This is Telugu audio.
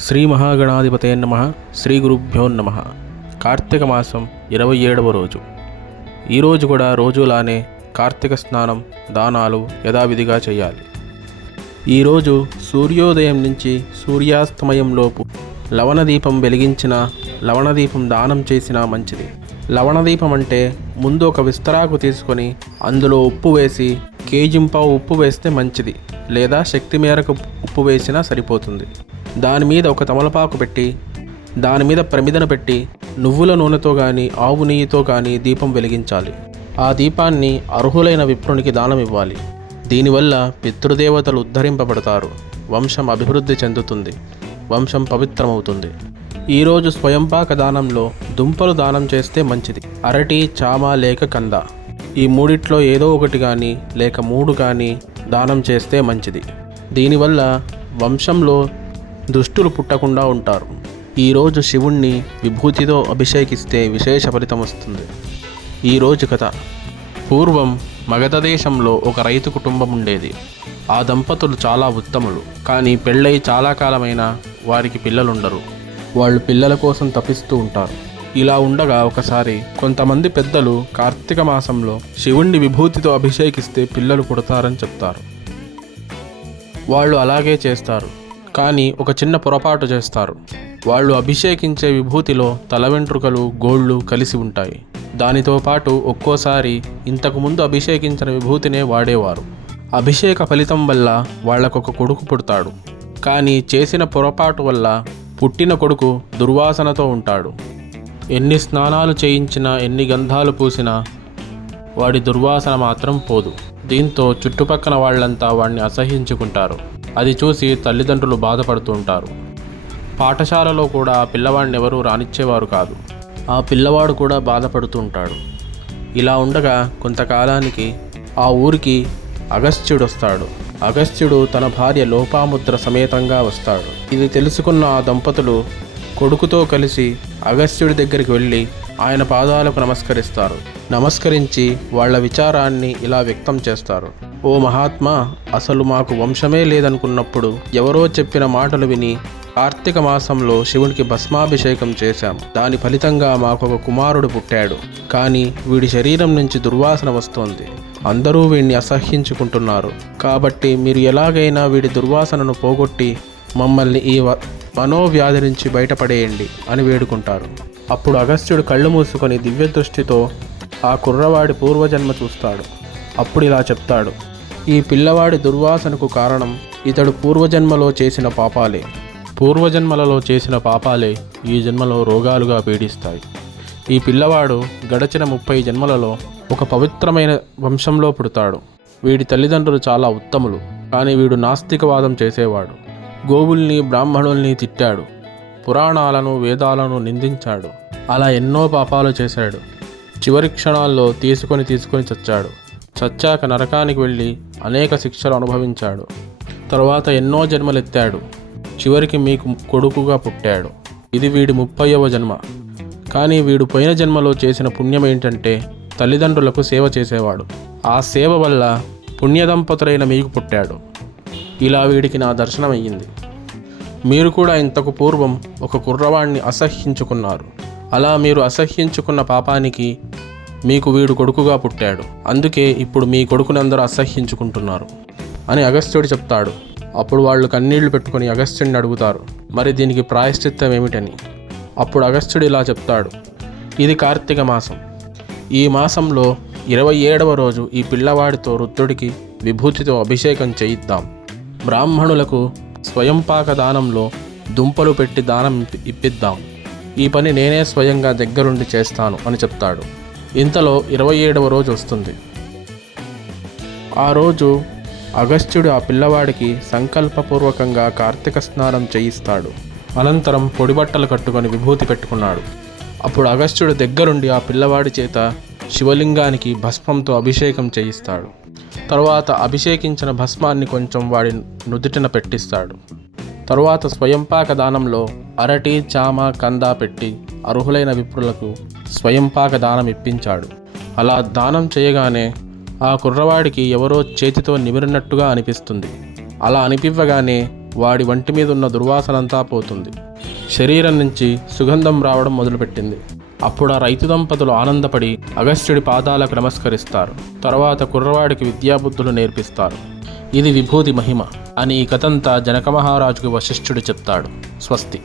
శ్రీ మహాగణాధిపతే నమ. శ్రీ గురుభ్యో నమ. కార్తీక మాసం ఇరవై ఏడవ రోజు. ఈరోజు కూడా రోజులానే కార్తీక స్నానం దానాలు యథావిధిగా చేయాలి. ఈరోజు సూర్యోదయం నుంచి సూర్యాస్తమయంలోపు లవణదీపం వెలిగించిన లవణదీపం దానం చేసినా మంచిది. లవణదీపం అంటే ముందు ఒక విస్తరాకు తీసుకొని అందులో ఉప్పు వేసి కేజింపావు ఉప్పు వేస్తే మంచిది. లేదా శక్తి మేరకు ఉప్పు వేసినా సరిపోతుంది. దాని మీద ఒక తమలపాకు పెట్టి దాని మీద ప్రమిదన పెట్టి నువ్వుల నూనెతో కానీ ఆవు నెయ్యితో కానీ దీపం వెలిగించాలి. ఆ దీపాన్ని అర్హులైన విప్రునికి దానం ఇవ్వాలి. దీనివల్ల పితృదేవతలు ఉద్ధరింపబడతారు. వంశం అభివృద్ధి చెందుతుంది. వంశం పవిత్రమవుతుంది. ఈరోజు స్వయంపాక దానంలో దుంపలు దానం చేస్తే మంచిది. అరటి చామ లేక కంద. ఈ మూడిట్లో ఏదో ఒకటి కానీ లేక మూడు కానీ దానం చేస్తే మంచిది. దీనివల్ల వంశంలో దుష్టులు పుట్టకుండా ఉంటారు. ఈరోజు శివుణ్ణి విభూతితో అభిషేకిస్తే విశేష ఫలితం వస్తుంది. ఈరోజు కథ. పూర్వం మగధ దేశంలో ఒక రైతు కుటుంబం ఉండేది. ఆ దంపతులు చాలా ఉత్తములు. కానీ పెళ్ళై చాలా కాలమైన వారికి పిల్లలుండరు. వాళ్ళు పిల్లల కోసం తపిస్తూ ఉంటారు. ఇలా ఉండగా ఒకసారి కొంతమంది పెద్దలు కార్తీక మాసంలో శివుణ్ణి విభూతితో అభిషేకిస్తే పిల్లలు పుడతారని చెప్తారు. వాళ్ళు అలాగే చేస్తారు. కానీ ఒక చిన్న పొరపాటు చేస్తారు. వాళ్ళు అభిషేకించే విభూతిలో తల వెంట్రుకలు గోళ్ళు కలిసి ఉంటాయి. దానితో పాటు ఒక్కోసారి ఇంతకుముందు అభిషేకించిన విభూతినే వాడేవారు. అభిషేక ఫలితం వల్ల వాళ్ళకొక కొడుకు పుడతాడు. కానీ చేసిన పొరపాటు వల్ల పుట్టిన కొడుకు దుర్వాసనతో ఉంటాడు. ఎన్ని స్నానాలు చేయించినా ఎన్ని గంధాలు పూసినా వాడి దుర్వాసన మాత్రం పోదు. దీంతో చుట్టుపక్కల వాళ్ళంతా వాడిని అసహ్యించుకుంటారు అది చూసి తల్లిదండ్రులు బాధపడుతుంటారు పాఠశాలలో కూడా పిల్లవాడిని ఎవరూ రానిచ్చేవారు కాదు. ఆ పిల్లవాడు కూడా బాధపడుతుంటాడు ఇలా ఉండగా కొంతకాలానికి ఆ ఊరికి అగస్త్యుడు వస్తాడు అగస్త్యుడు తన భార్య లోపాముద్ర సమేతంగా వస్తాడు. ఇది తెలుసుకున్న ఆ దంపతులు కొడుకుతో కలిసి అగస్త్యుడి దగ్గరికి వెళ్ళి ఆయన పాదాలకు నమస్కరిస్తారు. నమస్కరించి వాళ్ళ విచారాన్ని ఇలా వ్యక్తం చేస్తారు. ఓ మహాత్మా అసలు మాకు వంశమే లేదనుకున్నప్పుడు ఎవరో చెప్పిన మాటలు విని కార్తీక మాసంలో శివునికి భస్మాభిషేకం చేశాం. దాని ఫలితంగా మాకు ఒక కుమారుడు పుట్టాడు. కానీ వీడి శరీరం నుంచి దుర్వాసన వస్తోంది. అందరూ వీడిని అసహ్యించుకుంటున్నారు. కాబట్టి మీరు ఎలాగైనా వీడి దుర్వాసనను పోగొట్టి మమ్మల్ని ఈ వ- మనోవ్యాధి నుంచి బయటపడేయండి అని వేడుకుంటారు. అప్పుడు అగస్త్యుడు కళ్ళు మూసుకొని దివ్య దృష్టితో ఆ కుర్రవాడి పూర్వజన్మ చూస్తాడు. అప్పుడు ఇలా చెప్తాడు. ఈ పిల్లవాడి దుర్వాసనకు కారణం ఇతడు పూర్వజన్మలో చేసిన పాపాలే. పూర్వజన్మలలో చేసిన పాపాలే ఈ జన్మలో రోగాలుగా పీడిస్తాయి. ఈ పిల్లవాడు గడచిన ముప్పై జన్మలలో ఒక పవిత్రమైన వంశంలో పుడతాడు. వీడి తల్లిదండ్రులు చాలా ఉత్తములు కానీ వీడు నాస్తికవాదం చేసేవాడు. గోవుల్ని బ్రాహ్మణుల్ని తిట్టాడు. పురాణాలను వేదాలను నిందించాడు. అలా ఎన్నో పాపాలు చేశాడు. చివరి క్షణాల్లో తీసుకొని తీసుకొని చచ్చాడు. చచ్చాక నరకానికి వెళ్ళి అనేక శిక్షలు అనుభవించాడు. తర్వాత ఎన్నో జన్మలెత్తాడు. చివరికి మీకు కొడుకుగా పుట్టాడు. ఇది వీడి ముప్పైవ జన్మ. కానీ వీడు పోయిన జన్మలో చేసిన పుణ్యం ఏంటంటే తల్లిదండ్రులకు సేవ చేసేవాడు. ఆ సేవ వల్ల పుణ్యదంపతులైన మీకు పుట్టాడు. ఇలా వీడికి నా దర్శనం అయ్యింది మీరు కూడా ఇంతకు పూర్వం ఒక కుర్రవాణ్ణి అసహ్యించుకున్నారు. అలా మీరు అసహ్యించుకున్న పాపానికి మీకు వీడు కొడుకుగా పుట్టాడు. అందుకే ఇప్పుడు మీ కొడుకునందరూ అసహ్యించుకుంటున్నారు. అని అగస్త్యుడు చెప్తాడు. అప్పుడు వాళ్ళు కన్నీళ్ళు పెట్టుకొని అగస్త్యుడిని అడుగుతారు. మరి దీనికి ప్రాయశ్చిత్తం ఏమిటని. అప్పుడు అగస్త్యుడు ఇలా చెప్తాడు. ఇది కార్తీక మాసం. ఈ మాసంలో ఇరవై ఏడవ రోజు ఈ పిల్లవాడితో రుద్రుడికి విభూతితో అభిషేకం చేయిద్దాం. బ్రాహ్మణులకు స్వయంపాక దానంలో దుంపలు పెట్టి దానం ఇప్పిద్దాం. ఈ పని నేనే స్వయంగా దగ్గరుండి చేస్తాను అని చెప్తాడు. ఇంతలో ఇరవై ఏడవ రోజు వస్తుంది. ఆ రోజు అగస్త్యుడు ఆ పిల్లవాడికి సంకల్పపూర్వకంగా కార్తీక స్నానం చేయిస్తాడు. అనంతరం పొడిబట్టలు కట్టుకొని విభూతి పెట్టుకున్నాడు. అప్పుడు అగస్త్యుడు దగ్గరుండి ఆ పిల్లవాడి చేత శివలింగానికి భస్మంతో అభిషేకం చేయిస్తాడు. తరువాత అభిషేకించిన భస్మాన్ని కొంచెం వాడి నుదుటిన పెట్టిస్తాడు. తరువాత స్వయంపాక దానంలో అరటి చామ కంద పెట్టి అర్హులైన విప్రులకు స్వయంపాక దానం ఇప్పించాడు అలా దానం చేయగానే ఆ కుర్రవాడికి ఎవరో చేతితో నిమిరినట్టుగా అనిపిస్తుంది. అలా అనిపివ్వగానే వాడి వంటి మీద ఉన్న దుర్వాసనంతా పోతుంది. శరీరం నుంచి సుగంధం రావడం మొదలుపెట్టింది. అప్పుడు ఆ రైతు దంపతులు ఆనందపడి అగస్త్యుడి పాదాలకు నమస్కరిస్తారు. తర్వాత కుర్రవాడికి విద్యాబుద్ధులు నేర్పిస్తారు. ఇది విభూతి మహిమ అని ఈ కథంతా జనక మహారాజుకు వశిష్ఠుడు చెప్తాడు. స్వస్తి.